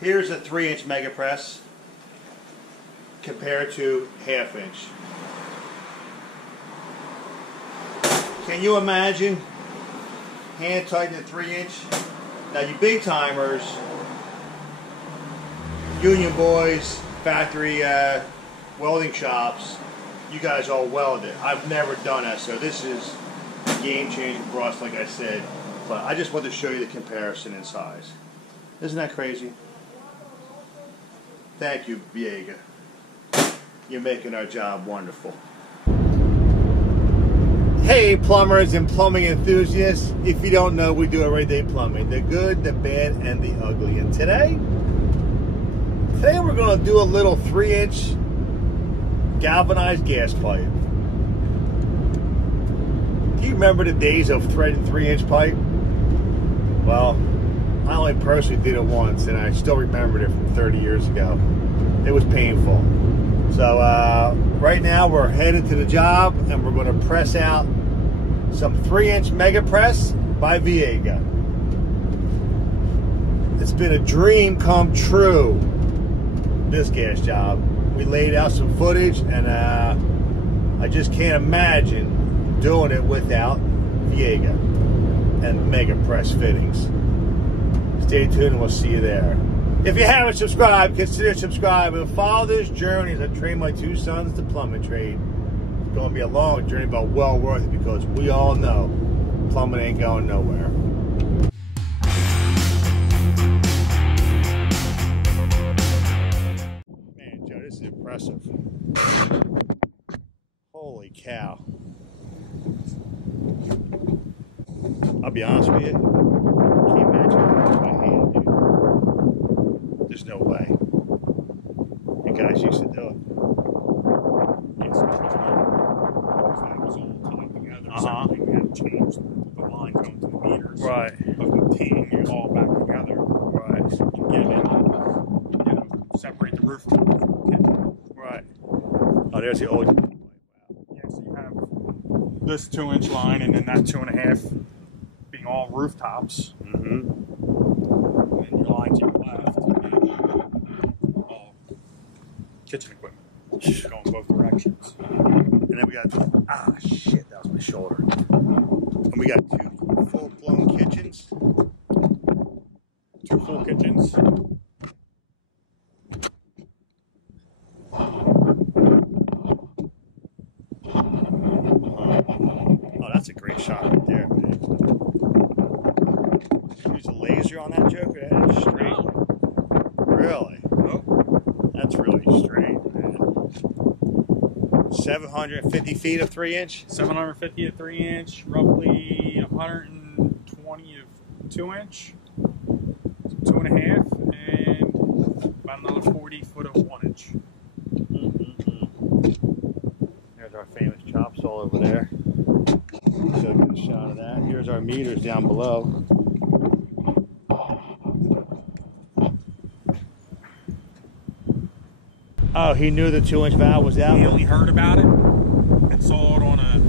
Here's a 3-inch mega press compared to 1/2 inch. Can you imagine hand tightening a 3-inch? Now you big timers, union boys, factory welding shops, you guys all weld it. I've never done that, so this is game changing for us, like I said. But I just wanted to show you the comparison in size. Isn't that crazy? Thank you, Viega. You're making our job wonderful. Hey, plumbers and plumbing enthusiasts. If you don't know, we do everyday plumbing. The good, the bad, and the ugly. And today we're going to do a little 3-inch galvanized gas pipe. Do you remember the days of threading 3-inch pipe? Well, I only personally did it once, and I still remembered it from 30 years ago. It was painful. So right now we're headed to the job, and we're going to press out some 3-inch mega press by Viega. It's been a dream come true, this gas job. We laid out some footage, and I just can't imagine doing it without Viega and mega press fittings. Stay tuned and we'll see you there. If you haven't subscribed, consider subscribing and follow this journey as I train my 2 sons to plumbing trade. It's going to be a long journey, but well worth it, because we all know plumbing ain't going nowhere. Man, Joe, this is impressive. Holy cow. I'll be honest with you, I can't imagine it with my hand, dude. There's no way. You guys used to do it. Yes, because that was all tied together. So everything we had to change the line going to the meters. Right. Of obtaining it all back together. Right. So you can get it, separate the roof from the kitchen. Right. Oh, there's the old. Wow. Yeah, so you have this 2-inch line and then that 2.5 being all rooftops. Mm-hmm. And then your line to your left, all kitchen equipment going both directions. And then we got, shit, that was my shoulder. And we got 2 full-blown kitchens. 2 full kitchens. Oh, that's a great shot right there, man. Did you use a laser on that joker? That is straight. Really? Nope. That's really straight, man. 750 feet of 3-inch? 750 of 3-inch, roughly 120 of 2-inch, 2.5, and about another 40 foot of 1-inch. There's our famous chop saw over there. So get a shot of that. Here's our meters down below. Oh, he knew the 2-inch valve was out? He only heard about it and saw it on a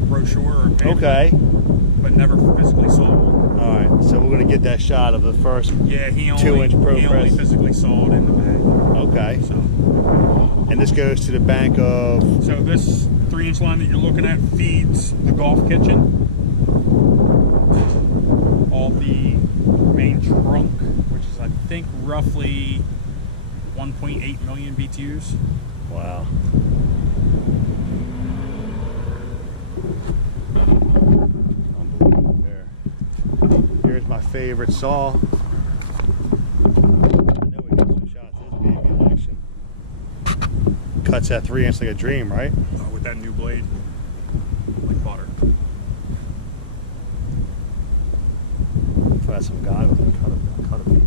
brochure or a pamphlet, okay, but never physically saw it. All right, so we're going to get that shot of the first 2-inch pro he press. only physically saw it in the bank. Okay. So, and this goes to the bank of... So this 3-inch line that you're looking at feeds the golf kitchen. All the main trunk, which is I think roughly 1.8 million BTUs. Wow. Unbelievable there. Here's my favorite saw. I know we got some shots of this baby in action. Cuts that 3-inch like a dream, right? With that new blade, like butter. That's some goggles and cut a piece.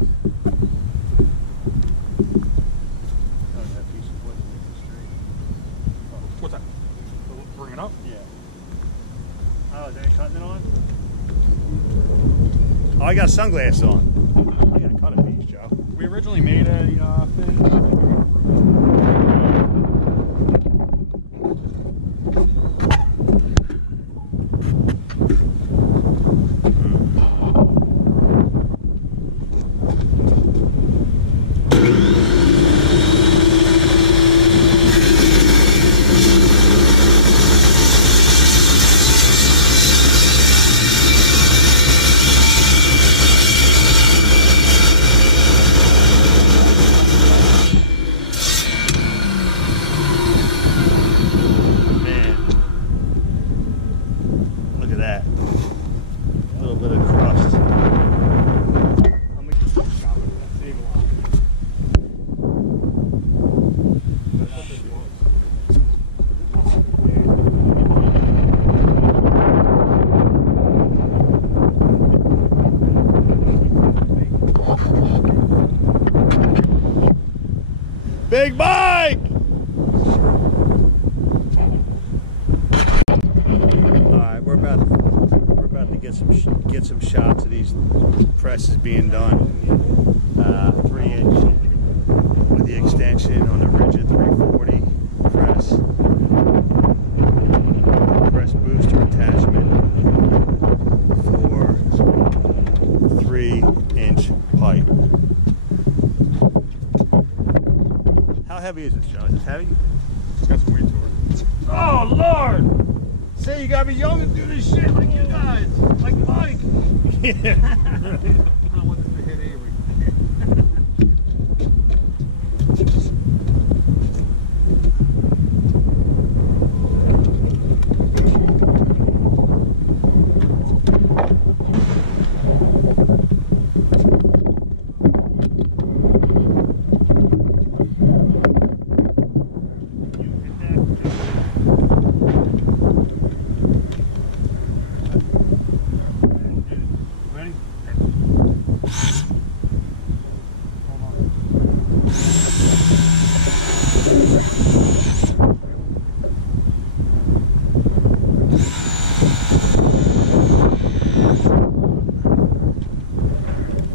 What's that? Bring it up? Yeah. Oh, is that cutting it on? Oh, I got sunglasses on. I gotta cut a piece, Joe. We originally made a thing. Big Mike! Alright, we're about to get some shots of these presses being done. 3-inch with the extension on the rigid 340 press. Press booster attachment for 3-inch pipe. How heavy is this, Joe? Is this heavy? It's got some weight to it. Oh, Lord! Say you gotta be young and do this shit like you guys. Like Mike. Yeah. I don't want this to hit Avery.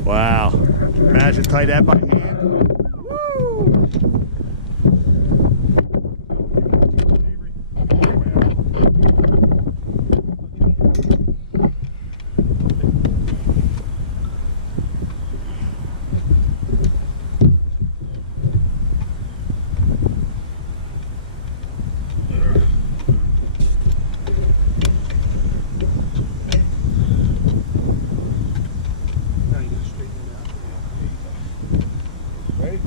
Wow. Imagine tie that by hand. Woo! Ready?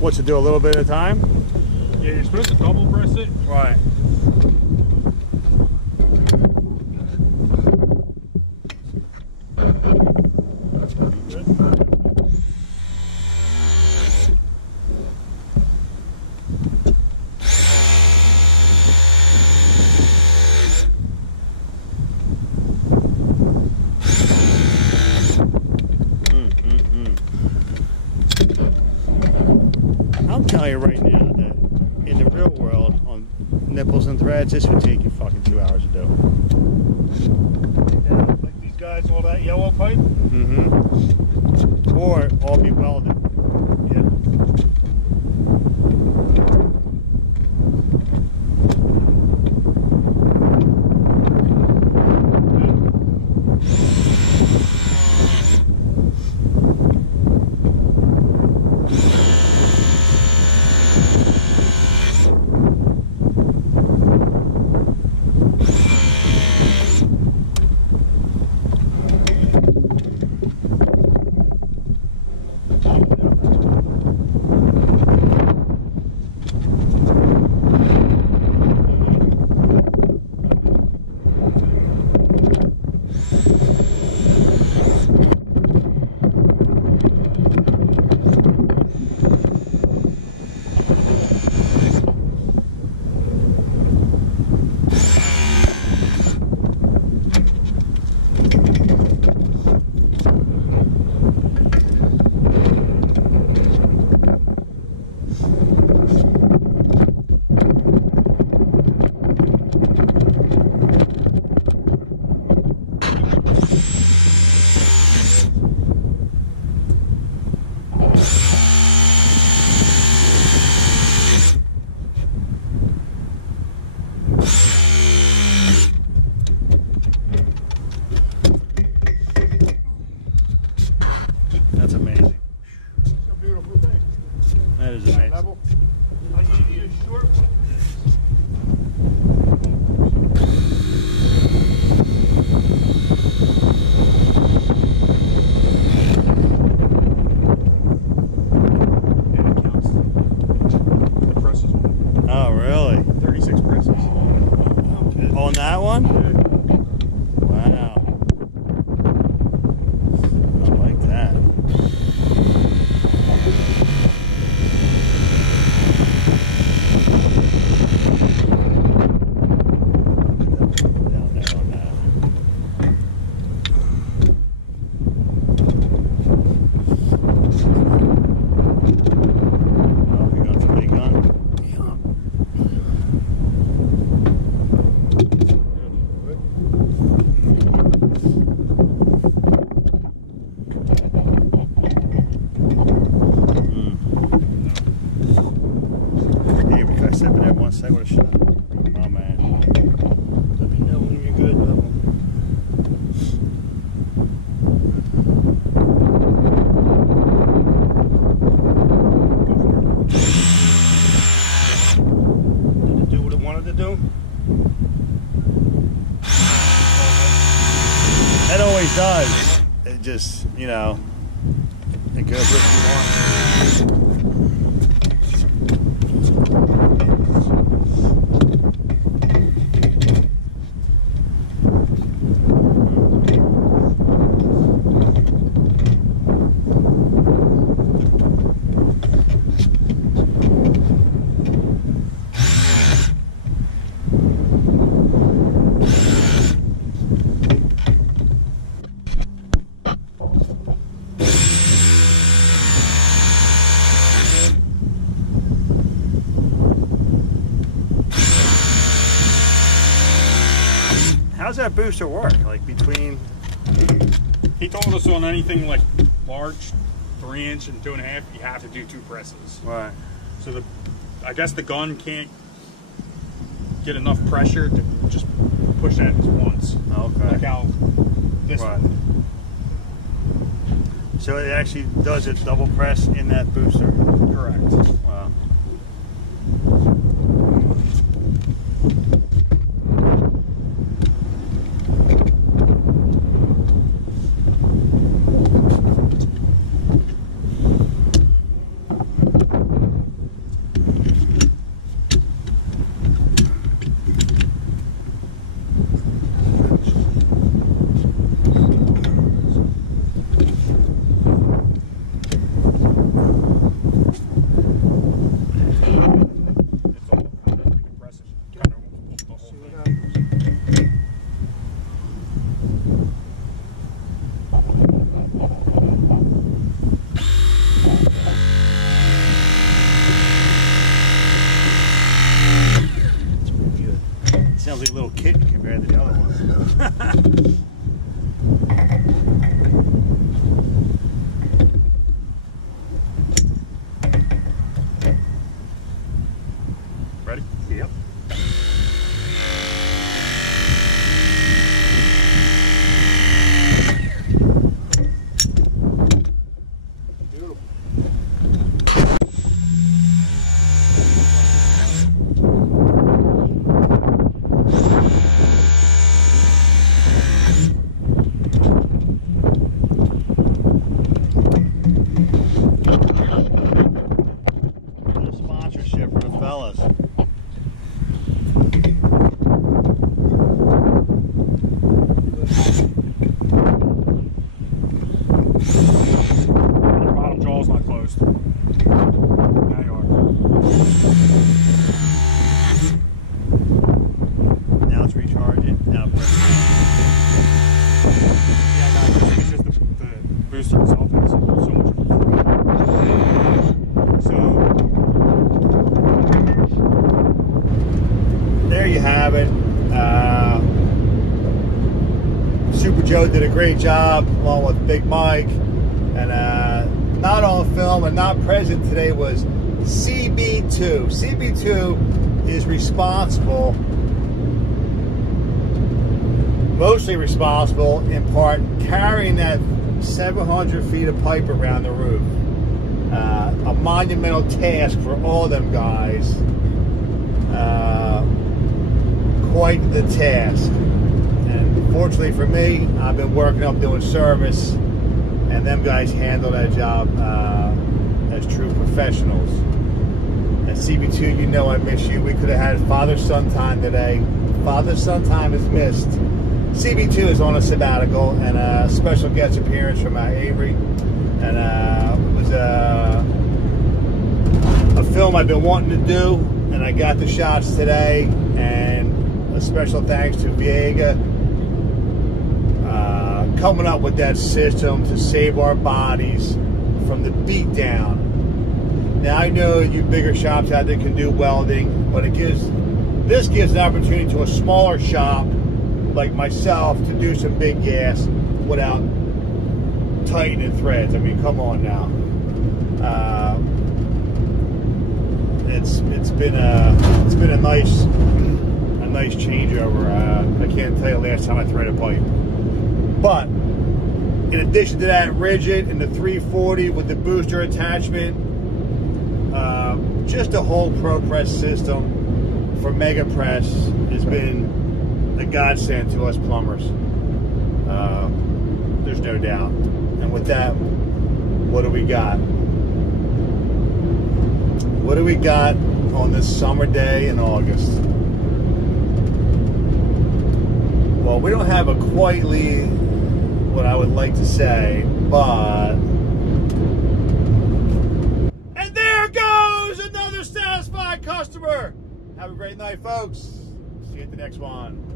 What's it do, a little bit at a time? Yeah, you're supposed to double press it. Right. I'll tell you right now that in the real world, on nipples and threads, this would take you fucking 2 hours to do. Like these guys, all that yellow pipe. Mm-hmm. Or all be welded. Yeah. sipping there one second with a shot. Oh man. Let me know when you're good, level. Did it do what it wanted to do? It always does. It just, you know, it goes with you want. How's that booster work? Like between? He told us on anything like large, 3-inch and 2.5, you have to do 2 presses. Right. So I guess the gun can't get enough pressure to just push that once. Okay. Like how this Right. one. So it actually does its double press in that booster. Correct. Wow. Sounds like a little kitten compared to the other ones. Ready? Yep. Sponsorship for the fellas. Your bottom jaw's not closed. Now you are. Now it's recharging. Now press. Yeah, guys, it's just the booster itself has so much. So There you have it. Super Joe did a great job along with Big Mike. And not on film and not present today was CB2. CB2 is responsible, mostly responsible in part, carrying that 700 feet of pipe around the roof. A monumental task for all them guys. Quite the task. And fortunately for me, I've been working up doing service, and them guys handle that job as true professionals. And CB2, you know I miss you. We could have had father-son time today. Father-son time is missed. CB2 is on a sabbatical, and a special guest appearance from Avery. And it was a film I've been wanting to do, and I got the shots today. And a special thanks to Viega coming up with that system to save our bodies from the beatdown. Now I know you bigger shops out there can do welding, but this gives an opportunity to a smaller shop like myself to do some big gas without tightening threads. I mean, come on now. it's been a nice changeover. I can't tell you last time I threaded a pipe. But in addition to that, rigid and the 340 with the booster attachment, just the whole ProPress system for Mega Press has been a godsend to us plumbers. There's no doubt. And with that, what do we got? What do we got on this summer day in August? Well, we don't have a quietly what I would like to say, but... And there goes another satisfied customer! Have a great night, folks. See you at the next one.